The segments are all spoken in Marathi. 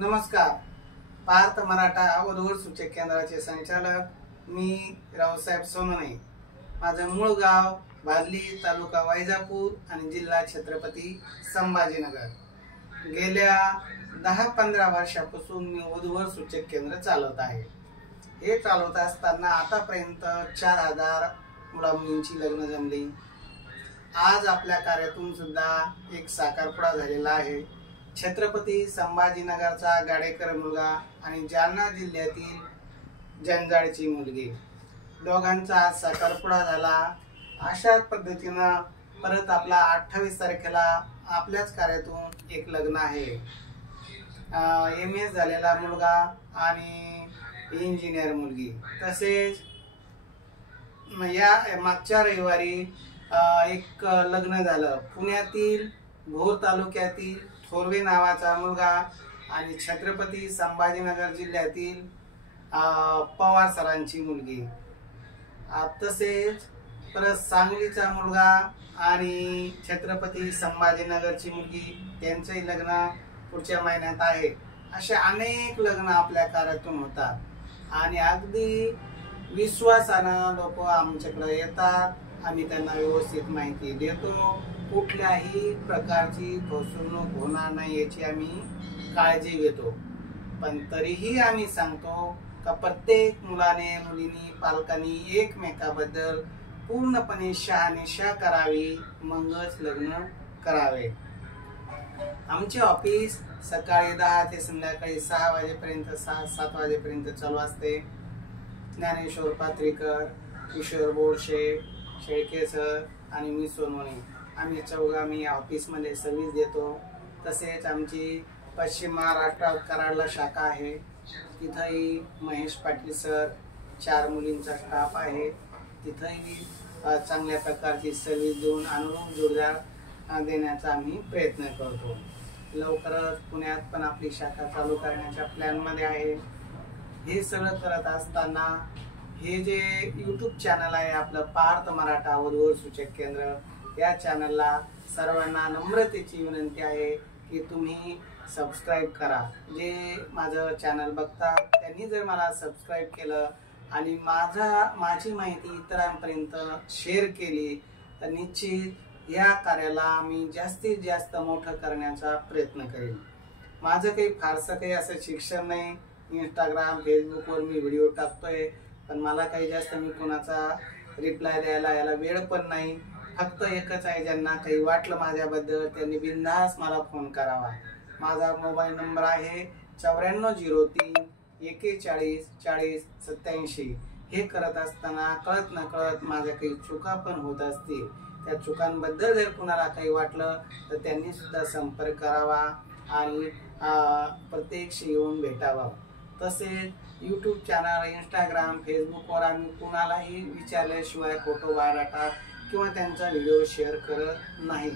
नमस्कार. पार्थ मराठा वधूवर सूचक केंद्राचे संचालक मी रावसाहेब सोनवणे. माझं मूळ गाव भादली, तालुका वैजापूर आणि जिल्हा छत्रपती संभाजीनगर. गेल्या 10-15 वर्षापासून मी वधूवर सूचक केंद्र चालवत आहे. हे चालवत असताना आतापर्यंत 4000 मुला मुलींची लग्न जमली. आज आपल्या कार्यातून सुद्धा एक साखरपुडा झालेला आहे. छत्रपती संभाजीनगरचा गाडेकर मुलगा आणि जालना जिल्ह्यातील जंजाळची मुलगी, दोघांचा आज साखरपुडा झाला. अशाच पद्धतीनं परत आपला 28 तारखेला आपल्याच कार्यातून एक लग्न आहे. MS झालेला मुलगा आणि इंजिनियर मुलगी. तसेच या मागच्या रविवारी एक लग्न झालं. पुण्यातील भोर तालुक्यातील थोरवे नावाचा मुलगा आणि छत्रपती संभाजीनगर जिल्ह्यातील पवार सरांची मुलगी. तसेच परत सांगलीचा मुलगा आणि छत्रपती संभाजीनगरची मुलगी, त्यांचंही लग्न पुढच्या महिन्यात आहे. असे अनेक लग्न आपल्या कार्यातून होतात आणि अगदी विश्वासानं लोक आमच्याकडे येतात. आम्ही त्यांना व्यवस्थित माहिती देतो. कुठल्याही प्रकारची फसवणूक होणार नाही याची आम्ही काळजी घेतो. पण तरीही आम्ही सांगतो का प्रत्येक मुलाने मुलीने पालकांनी एकमेकाबद्दल पूर्णपणे शहानिशा करावी, मगच लग्न करावे. आमचे ऑफिस सकाळी 10 ते संध्याकाळी 6 वाजेपर्यंत 6-7 वाजेपर्यंत चालू असते. ज्ञानेश्वर पात्रीकर, किशोर बोरशे, शेळके सर आणि मी सोनवणे, आम्ही चौघांनी ऑफिसमध्ये सर्व्हिस देतो. तसेच आमची पश्चिम महाराष्ट्रात कराडला शाखा आहे. तिथंही महेश पाटील सर, 4 मुलींचा स्टाफ आहे. तिथंही चांगल्या प्रकारची सर्व्हिस देऊन अनुरूप जोडदार देण्याचा आम्ही प्रयत्न करतो. लवकरच पुण्यात पण आपली शाखा चालू करण्याच्या प्लॅनमध्ये आहे. हे सगळं करत असताना हे जे YouTube चॅनल आहे आपलं पार्थ मराठा वधूवर सूचक केंद्र, या चॅनलला सर्वांना नम्रतेची विनंती आहे की तुम्ही सबस्क्राईब करा. जे माझं चॅनल बघतात त्यांनी जर मला सबस्क्राईब केलं आणि माझी माहिती इतरांपर्यंत शेअर केली तर निश्चित या कार्याला मी जास्तीत जास्त मोठं करण्याचा प्रयत्न करेन. माझं काही फारसं काही असं शिक्षण नाही. इंस्टाग्राम, फेसबुकवर मी व्हिडिओ टाकतोय, पण मला काही जास्त मी कोणाचा रिप्लाय द्यायला याला वेळ पण नाही. फक्त एकच आहे, ज्यांना काही वाटलं माझ्याबद्दल त्यांनी बिनधास्त मला फोन करावा. माझा मोबाईल नंबर आहे 9403 41 40 87. हे करत असताना कळत नकळत माझ्या काही चुका पण होत असतील. त्या चुकांबद्दल जर कुणाला काही वाटलं तर त्यांनी सुद्धा संपर्क करावा आणि प्रत्यक्ष येऊन भेटावा. तसेच YouTube चॅनल, इंस्टाग्राम, फेसबुकवर आम्ही कुणालाही विचारल्याशिवाय फोटो, बायोडाटा किंवा त्यांचा व्हिडिओ शेअर करत नाही.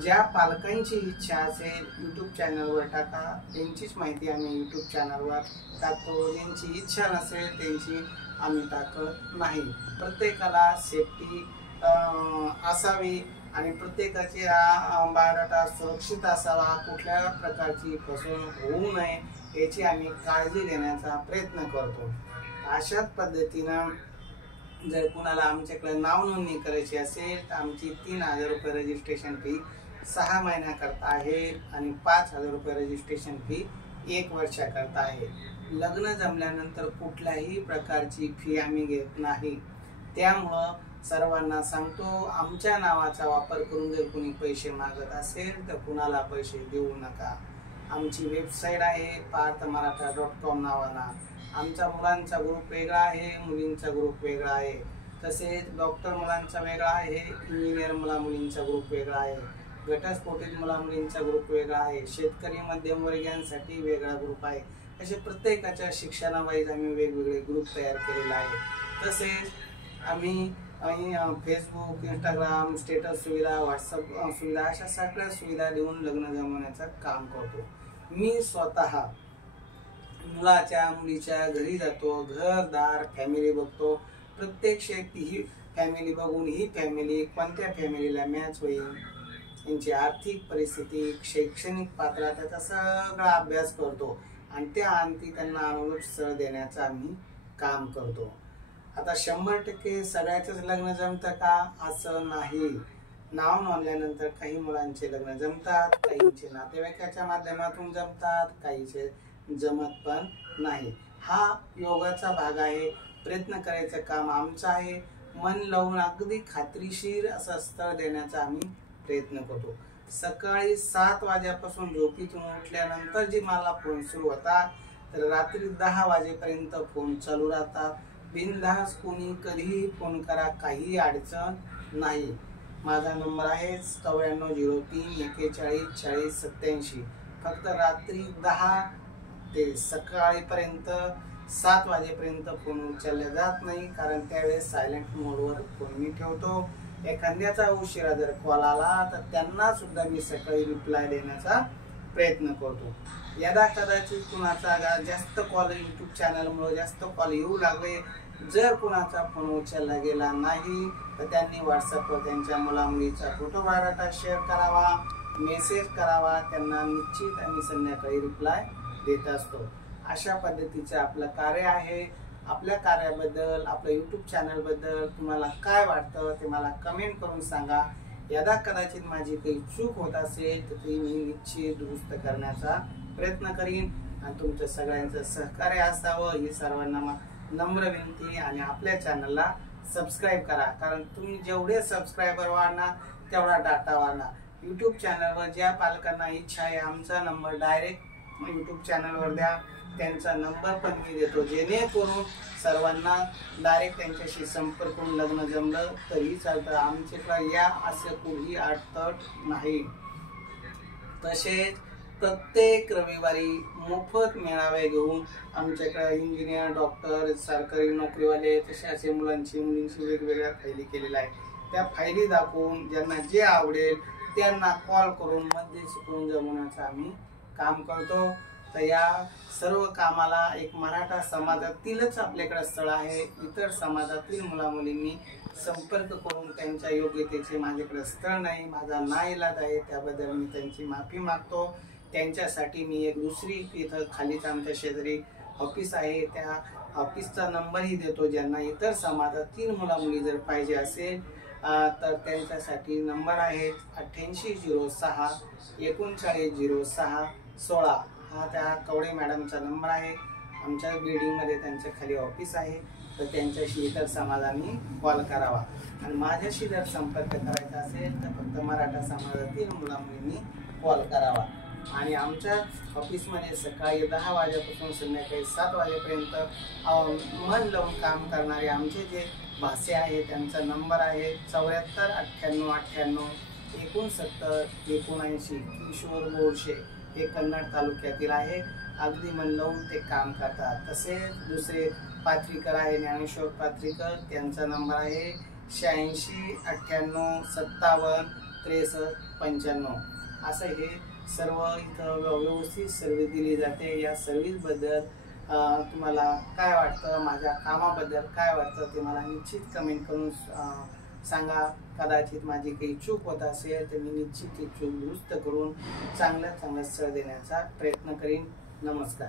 ज्या पालकांची इच्छा असेल YouTube चॅनलवर टाका, त्यांचीच माहिती आम्ही YouTube चॅनलवर टाकतो. ज्यांची इच्छा नसेल त्यांची आम्ही टाकत नाही. प्रत्येकाला सेफ्टी असावी आणि प्रत्येकाची बायोडाटा सुरक्षित असावा. कुठल्या प्रकारची फसवणूक होऊ नये याची आम्ही काळजी घेण्याचा प्रयत्न करतो. अशाच पद्धतीनं जर कुणाला आमच्याकडे नाव नोंदणी करायची असेल तर आमची 3000 रुपये रजिस्ट्रेशन फी 6 महिन्याकरता आहे आणि 5000 रुपये रजिस्ट्रेशन फी 1 वर्षाकरता आहे. लग्न जमल्यानंतर कुठल्याही प्रकारची फी आम्ही घेत नाही. त्यामुळं सर्वांना सांगतो, आमच्या नावाचा वापर करून जर कोणी पैसे मागत असेल तर कुणाला पैसे देऊ नका. आमची वेबसाईट आहे parthmaratha.com नावानं. आमचा मुलांचा ग्रुप वेगळा आहे, मुलींचा ग्रुप वेगळा आहे. तसेच डॉक्टर मुलांचा वेगळा आहे, इंजिनियर मुलींचा ग्रुप वेगळा आहे, घटस्फोटित मुलींचा ग्रुप वेगळा आहे, शेतकरी मध्यमवर्गीयांसाठी वेगळा ग्रुप आहे. असे प्रत्येकाच्या शिक्षणावाईज आम्ही वेगवेगळे ग्रुप तयार केलेला आहे. तसेच आम्ही फेसबुक, इंस्टाग्राम, स्टेटस सुविधा, व्हॉट्सअप सुविधा अशा सगळ्या सुविधा देऊन लग्न जमवण्याचं काम करतो. मी स्वतः मुलाच्या मुलीच्या घरी जातो, घरदार फॅमिली बघतो. प्रत्यक्ष ती फॅमिली बघून ही फॅमिली कोणत्या फॅमिलीला मॅच होईल, त्यांची आर्थिक परिस्थिती, शैक्षणिक पात्रता, त्याचा सगळा अभ्यास करतो आणि त्या अंती त्यांना अनुरूप स्थळ देण्याचं आम्ही काम करतो. आता 100% सगळ्याचंच लग्न जमतं का असं नाही. नाव नोंदल्यानंतर काही मुलांचे लग्न जमतात, काहींचे नातेवाईकाच्या माध्यमातून जमतात, काहीचे जमत पण नाही. हा योगाचा भाग आहे. प्रयत्न करायचं काम आमचं आहे. मन लावून अगदी खात्रीशीर असं स्थळ देण्याचा आम्ही प्रयत्न करतो. सकाळी 7 वाजेपासून झोपेतून उठल्यानंतर जे मला फोन सुरू होतात तर रात्री 10 वाजेपर्यंत फोन चालू राहतात. बिनधास्त कोणी कधीही फोन करा, काही अडचण नाही. माझा नंबर आहे 9403414087. फक्त रात्री 10 ते सकाळीपर्यंत 7 वाजेपर्यंत फोन उचलला जात नाही, कारण त्यावेळेस सायलेंट मोडवर फोन मी ठेवतो. एखाद्याचा उशिरा जर कॉल आला तर त्यांना सुद्धा मी सकाळी रिप्लाय देण्याचा प्रयत्न करतो. यदा कदाचित कुणाचा जास्त कॉल यूट्यूब चॅनलमुळे जास्त कॉल येऊ लागले, जर कुणाचा फोन उचलला गेला नाही तर त्यांनी व्हॉट्सअपवर त्यांच्या मुलामुलीचा फोटो बायोडाटा शेअर करावा, मेसेज करावा. त्यांना निश्चित आम्ही संध्याकाळी रिप्लाय देत असतो. अशा पद्धतीचं आपलं कार्य आहे. आपल्या कार्याबद्दल, आपल्या यूट्यूब चॅनलबद्दल तुम्हाला काय वाटतं ते मला कमेंट करून सांगा. यदा कदाचित माझी काही चूक होत असेल तर ती मी निश्चित दुरुस्त करण्याचा प्रयत्न करीन आणि तुमच्या सगळ्यांचं सहकार्य असावं ही सर्वांना नम्र विनंती. आणि आपल्या चॅनलला सबस्क्राईब करा, कारण तुम्ही जेवढे सबस्क्रायबर वाढणार तेवढा डाटा वाढणार. यूट्यूब चॅनलवर ज्या पालकांना इच्छा आहे आमचा नंबर डायरेक्ट यूट्यूब चॅनलवर द्या, त्यांचा नंबर पण मी देतो, जेणेकरून सर्वांना डायरेक्ट त्यांच्याशी संपर्क करून लग्न जमलं तरी चालतं. आमच्याकडे या असं कोणी अडचण नाही. तसेच प्रत्येक रविवारी मोफत मेळावे घेऊन आमच्याकडे इंजिनियर, डॉक्टर, सरकारी नोकरीवाले तसे असे मुलांची मुलींची वेगवेगळ्या फायली केलेल्या आहेत. त्या फायली दाखवून ज्यांना जे आवडेल त्यांना कॉल करून मध्ये शिकवून जमवण्याचं आम्ही काम करतो. तर या सर्व कामाला एक मराठा समाजातीलच आपल्याकडे स्थळ आहे. इतर समाजातील मुलामुलींनी संपर्क करून त्यांच्या योग्यतेचे माझ्याकडे स्थळ नाही. माझा नाईलाज आहे, त्याबद्दल मी त्यांची माफी मागतो. त्यांच्यासाठी मी एक दुसरी इथं खालीच आमच्या शेजारी ऑफिस आहे, त्या ऑफिसचा नंबरही देतो. ज्यांना इतर समाजातील मुलामुली जर पाहिजे असेल तर त्यांच्यासाठी नंबर आहे 8806 390616. हा त्या कवडे मॅडमचा नंबर आहे. आमच्या बिल्डिंगमध्ये त्यांच्या खाली ऑफिस आहे, तर त्यांच्याशी इतर समाजांनी कॉल करावा. आणि माझ्याशी जर संपर्क करायचा असेल तर फक्त मराठा समाजातील मुलामुलींनी कॉल करावा. आणि आमच्या ऑफिसमध्ये सकाळी 10 वाजेपासून संध्याकाळी 7 वाजेपर्यंत मन लावून काम करणारे आमचे जे भाषे आहे त्यांचा नंबर आहे 749898 69 किशोर बोरशे. हे कन्नड तालुक्यातील आहे. अगदी मन लावून ते काम करतात. तसेच दुसरे पात्रीकर आहे ज्ञानेश्वर पात्रीकर, त्यांचा नंबर आहे 86 98 57 63 95. असं हे सर्व इथं व्यवस्थित सर्व्हिस दिली जाते. या सर्व्हिसबद्दल तुम्हाला काय वाटतं, माझ्या कामाबद्दल काय वाटतं ते मला निश्चित कमेंट करून सांगा. कदाचित माझी काही चूक होत असेल तर मी निश्चित ती चूक दुरुस्त करून चांगल्यात चांगलं स्थळ देण्याचा प्रयत्न करीन. नमस्कार.